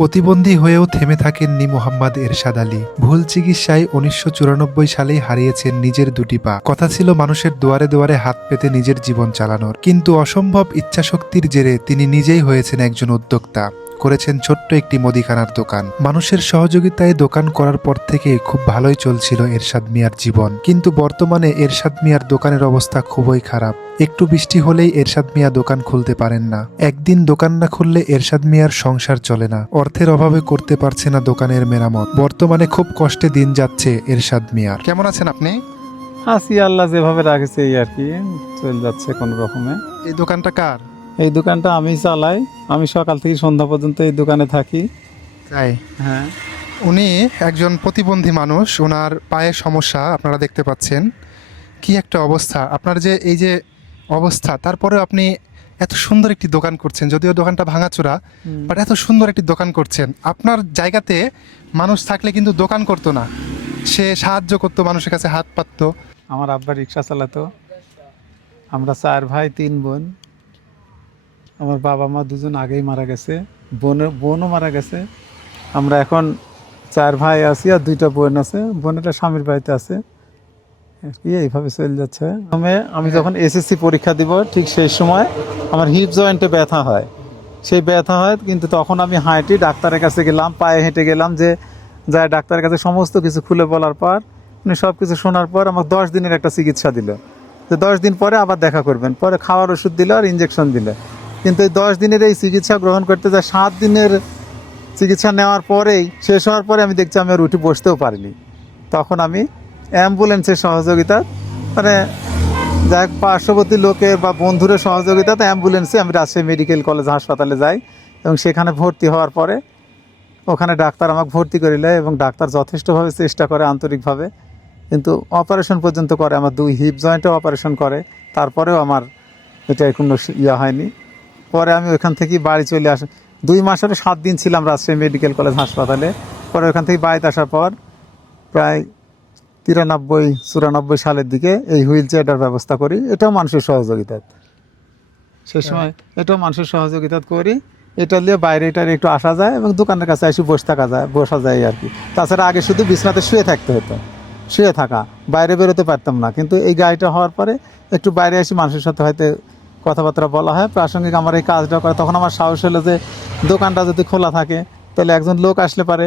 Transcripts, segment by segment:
প্রতিবন্ধী হয়েও থেমে থাকেননি মোহাম্মদ এরশাদ আলী। ভুল চিকিৎসায় উনিশশো চুরানব্বই সালেই হারিয়েছেন নিজের দুটি পা। কথা ছিল মানুষের দুয়ারে দুয়ারে হাত পেতে নিজের জীবন চালানোর। কিন্তু অসম্ভব ইচ্ছাশক্তির জেরে তিনি নিজেই হয়েছেন একজন উদ্যোক্তা। করেছেন ছোট্ট একটি মুদিখানার দোকান। মানুষের সহযোগিতায় দোকান করার পর থেকে খুব ভালোই চলছিল এরশাদ মিয়ার জীবন। কিন্তু বর্তমানে এরশাদ মিয়ার দোকানের অবস্থা খুবই খারাপ। একটু বৃষ্টি হলেই এরশাদ মিয়া দোকান খুলতে পারেন না। একদিন দোকান না খুললে এরশাদ মিয়ার সংসার চলে না। অর্থের অভাবে করতে পারছে না দোকানের মেরামত। বর্তমানে খুব কষ্টে দিন যাচ্ছে এরশাদ মিয়ার। কেমন আছেন আপনি? আছি আল্লাহ যেভাবে রাখেছে এই আর কি। চলে যাচ্ছে কোনো রকমে। এই দোকানটা কার? এই দোকানটা আমি চালাই। আমি সকাল থেকে সন্ধ্যা পর্যন্ত এই দোকানে থাকি। তাই? হ্যাঁ। উনি একজন প্রতিবন্ধী মানুষ ওনার পায়ের সমস্যা আপনারা দেখতে পাচ্ছেন। কি একটা অবস্থা। আপনার যে এই যে অবস্থা তারপরে আপনি এত সুন্দর একটি দোকান করছেন। যদিও দোকানটা ভাঙাচোরা বাট এত সুন্দর একটি দোকান করছেন। আপনার জায়গাতে মানুষ থাকলে কিন্তু দোকান করতো না। সে সাহায্য করতো মানুষের কাছে হাত পাততো। আমার আব্বা রিক্সা চালাতো। আমরা চার ভাই তিন বোন। আমার বাবা মা দুজন আগেই মারা গেছে বোনের বোনও মারা গেছে। আমরা এখন চার ভাই আছি আর দুইটা বোন আছে বোনেরা স্বামীর বাড়িতে আছে। কি এইভাবে চলে যাচ্ছে? প্রথমে আমি যখন এসএসসি পরীক্ষা দিব, ঠিক সেই সময় আমার হিপ জয়েন্টে ব্যথা হয়। সেই ব্যথা হয়, কিন্তু তখন আমি হাঁটি, ডাক্তারের কাছে গেলাম, পায়ে হেঁটে গেলাম যে যায় ডাক্তারের কাছে, সমস্ত কিছু খুলে বলার পর, উনি সব কিছু শোনার পর আমার দশ দিনের একটা চিকিৎসা দিল। তো দশ দিন পরে আবার দেখা করবেন, পরে খাওয়ার ওষুধ দিল আর ইঞ্জেকশন দিল। কিন্তু এই দশ দিনের এই চিকিৎসা গ্রহণ করতে যা সাত দিনের চিকিৎসা নেওয়ার পরেই, শেষ হওয়ার পরে আমি দেখছি আমি আর উঠে বসতেও পারিনি। তখন আমি অ্যাম্বুলেন্সের সহযোগিতা মানে যাই হোক, পার্শ্ববর্তী লোকের বা বন্ধুদের সহযোগিতাতে অ্যাম্বুলেন্সে আমি রাজশাহী মেডিকেল কলেজ হাসপাতালে যাই এবং সেখানে ভর্তি হওয়ার পরে ওখানে ডাক্তার আমাকে ভর্তি করিলে এবং ডাক্তার যথেষ্টভাবে চেষ্টা করে আন্তরিকভাবে। কিন্তু অপারেশন পর্যন্ত করে, আমার দুই হিপ জয়েন্টে অপারেশন করে, তারপরেও আমার এটা কোনো ইয়ে হয়নি। পরে আমি ওইখান থেকে বাড়ি চলে আসি দুই মাসের সাত দিন ছিলাম রাজশাহী মেডিকেল কলেজ হাসপাতালে। পরে ওখান থেকে বাড়িতে আসার পর প্রায় তিরানব্বই চুরানব্বই সালের দিকে এই হুইল চেয়ারটার ব্যবস্থা করি। এটাও মানুষের সহযোগিতা। সে সময় এটাও মানুষের সহযোগিতা করি। এটা নিয়ে বাইরে এটা একটু আসা যায় এবং দোকানের কাছে এসে বসে থাকা যায় বসা যায় আর কি। তাছাড়া আগে শুধু বিছনাতে শুয়ে থাকতে হতো। শুয়ে থাকা। বাইরে বেরোতে পারতাম না। কিন্তু এই গাড়িটা হওয়ার পরে একটু বাইরে এসে মানুষের সাথে হয়তো কথাবার্তা বলা হয়। প্রাসঙ্গিক আমার এই কাজটা করে। তখন আমার সাহস হলো যে দোকানটা যদি খোলা থাকে, তাহলে একজন লোক আসলে পারে।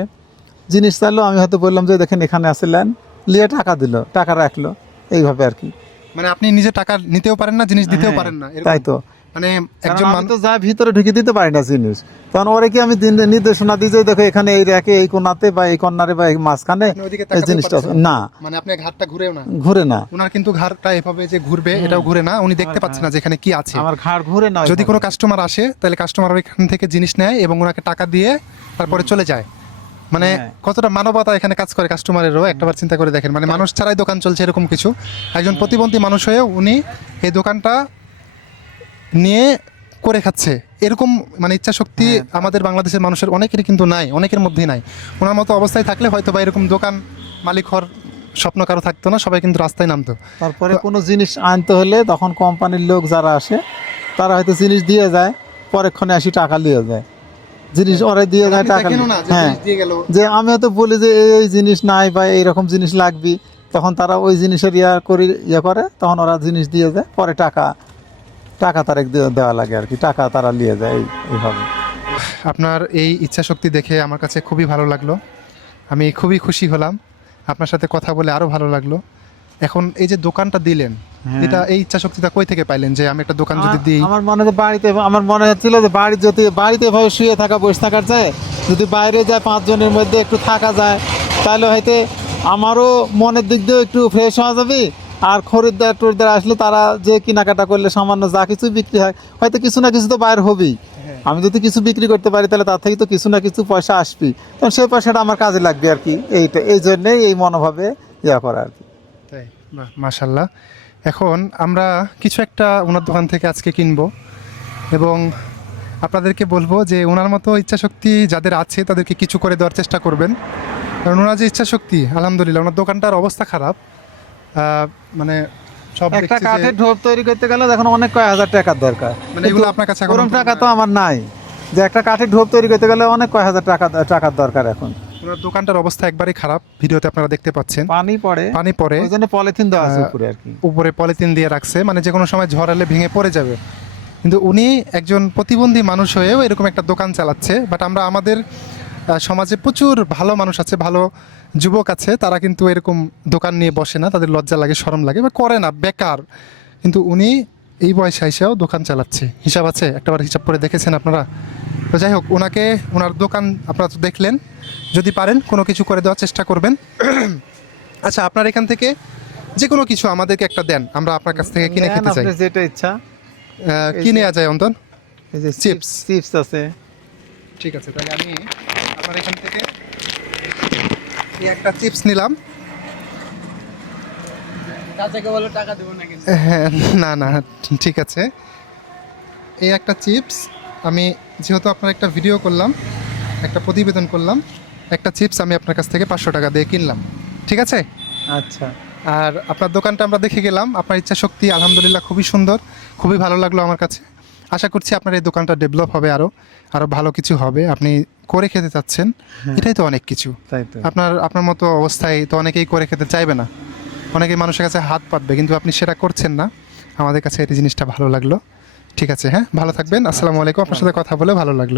জিনিস চাইলো, আমি হয়তো বললাম যে, দেখেন, এখানে আসলেন লিয়ে টাকা দিল, টাকা রাখল। এইভাবে আর কি। মানে আপনি নিজে টাকা নিতেও পারেন না জিনিস দিতেও হ্যাঁ, পারেন না তাই তো। মানে একজন মানুষ তো যা ভিতরে ঢুকে দিতে পারি না জিনিস তখন ওরে কি আমি দিন নির্দেশনা দিই যে দেখো এখানে এই র্যাকে এই কোনাতে বা এই কর্নারে বা এই মাঝখানে এই জিনিসটা না। মানে আপনি ঘাটটা ঘুরেও না। ঘুরে না। ওনার কিন্তু ঘাড়টা এভাবে যে ঘুরবে এটাও ঘুরে না। উনি দেখতে পাচ্ছেন না যেখানে কি আছে। আমার ঘাড় ঘুরে না যদি কোনো কাস্টমার আসে তাহলে কাস্টমার ওইখান থেকে জিনিস নেয় এবং ওনাকে টাকা দিয়ে তারপরে চলে যায়। মানে হ্যাঁ। কতটা মানবতা এখানে কাজ করে কাস্টমারেরও একটাবার চিন্তা করে দেখেন। মানে মানুষ ছাড়াই দোকান চলছে এরকম কিছু। একজন প্রতিবন্ধী মানুষ হয়েও উনি এই দোকানটা নিয়ে করে খাচ্ছে। এরকম মানে ইচ্ছা শক্তি হ্যাঁ। আমাদের বাংলাদেশের মানুষের অনেকেরই কিন্তু নাই অনেকের মধ্যেই নাই। ওনার মতো অবস্থায় থাকলে হয়তো বা এরকম দোকান মালিক হওয়ার স্বপ্ন কারও থাকতো না সবাই কিন্তু রাস্তায় নামতো। তারপরে কোনো জিনিস আনতে হলে তখন কোম্পানির লোক যারা আসে তারা হয়তো জিনিস দিয়ে যায় পরেক্ষণে আসি টাকা নিয়ে যায়। জিনিস ওরা দিয়ে যায় টাকা হ্যাঁ। দিয়ে গেল। যে আমি তো বলি যে এই এই জিনিস নাই বা এইরকম জিনিস লাগবে। তখন তারা ওই জিনিসের ইয়া করি ইয়ে করে তখন ওরা জিনিস দিয়ে যায় পরে টাকা টাকা তার দেওয়া লাগে আর কি। টাকা তারা নিয়ে যায় এই এইভাবে। আপনার এই ইচ্ছা শক্তি দেখে আমার কাছে খুবই ভালো লাগল। আমি খুবই খুশি হলাম। আপনার সাথে কথা বলে আরও ভালো লাগল। এখন এই যে দোকানটা দিলেন হ্যাঁ। এটা এই ইচ্ছা শক্তিটা কই থেকে পাইলেন যে আমি একটা দোকান যদি দিই? আমার মনে হয় বাড়িতে আমার মনে হচ্ছিল যে বাড়ি যদি বাড়িতে এভাবে শুয়ে থাকা বসে থাকার যায় যদি বাইরে যায় পাঁচজনের মধ্যে একটু থাকা যায় তাহলে হয়তো আমারও মনের দিক দিয়েও একটু ফ্রেশ হওয়া যাবে। আর খরিদ্দার টরিদ্দার আসলে তারা যে কেনাকাটা করলে সামান্য যা কিছু বিক্রি হয় হয়তো কিছু না কিছু তো বাইর হবেই। আমি যদি কিছু বিক্রি করতে পারি তাহলে তার থেকে তো কিছু না কিছু পয়সা আসবে তখন সেই পয়সাটা আমার কাজে লাগবে আর কি এইটা এই জন্যেই এই মনোভাবে ইয়া করা আর কি। তাই বাহ মাশাল্লাহ এখন আমরা কিছু একটা ওনার দোকান থেকে আজকে কিনব এবং আপনাদেরকে বলব যে ওনার মতো ইচ্ছাশক্তি যাদের আছে তাদেরকে কিছু করে দেওয়ার চেষ্টা করবেন। কারণ ওনার যে ইচ্ছা শক্তি আলহামদুলিল্লাহ ওনার দোকানটার অবস্থা খারাপ। মানে সব একটা কাঠের ঢোপ তৈরি করতে গেলে এখন অনেক কয় হাজার টাকার দরকার। মানে এগুলো আপনার কাছে এখন টাকা তো আমার নাই। যে একটা কাঠের ঢোপ তৈরি করতে গেলে অনেক কয় হাজার টাকা টাকার দরকার এখন। ওনার দোকানটার অবস্থা একবারই খারাপ। ভিডিওতে আপনারা দেখতে পাচ্ছেন। পানি পড়ে। পানি পড়ে। ওই জন্য পলিথিন দেওয়া আছে উপরে আর কি। উপরে পলিথিন দিয়ে রাখছে। মানে যে কোনো সময় ঝড় এলে ভেঙে পড়ে যাবে। কিন্তু উনি একজন প্রতিবন্ধী মানুষ হয়েও এরকম একটা দোকান চালাচ্ছে। বাট আমরা আমাদের সমাজে প্রচুর ভালো মানুষ আছে ভালো যুবক আছে। তারা কিন্তু এরকম দোকান নিয়ে বসে না। তাদের লজ্জা লাগে শরম লাগে বা করে না। বেকার। কিন্তু উনি এই বয়সে এসেও দোকান চালাচ্ছে। হিসাব আছে একটাবার হিসাব করে দেখেছেন আপনারা? তো যাই হোক ওনাকে ওনার দোকান আপনারা তো দেখলেন। যদি পারেন কোনো কিছু করে দেওয়ার চেষ্টা করবেন। আচ্ছা আপনার এখান থেকে যে কোনো কিছু আমাদেরকে একটা দেন আমরা আপনার কাছ থেকে কিনে খেতে চাই। যেটা ইচ্ছা। কি নেওয়া যায় অন্তন এই যে চিপস চিপস আছে। ঠিক আছে তাহলে আমি আপনার এখান থেকে এই একটা চিপস নিলাম। হ্যাঁ না না ঠিক আছে। এই একটা চিপস আমি যেহেতু আপনার একটা ভিডিও করলাম একটা প্রতিবেদন করলাম একটা চিপস আমি আপনার কাছ থেকে পাঁচশো টাকা দিয়ে কিনলাম। ঠিক আছে? আচ্ছা। আর আপনার দোকানটা আমরা দেখে গেলাম আপনার ইচ্ছা শক্তি আলহামদুলিল্লাহ খুবই সুন্দর খুবই ভালো লাগল আমার কাছে। আশা করছি আপনার এই দোকানটা ডেভেলপ হবে আরও আরও ভালো কিছু হবে। আপনি করে খেতে চাচ্ছেন এটাই তো অনেক কিছু। তাই তো। আপনার আপনার মতো অবস্থায় তো অনেকেই করে খেতে চাইবে না। অনেকেই মানুষের কাছে হাত পাতবে, কিন্তু আপনি সেটা করছেন না। আমাদের কাছে এই জিনিসটা ভালো লাগল। ঠিক আছে হ্যাঁ? ভালো থাকবেন। আসসালামু আলাইকুম। আপনার সাথে কথা বলে ভালো লাগল।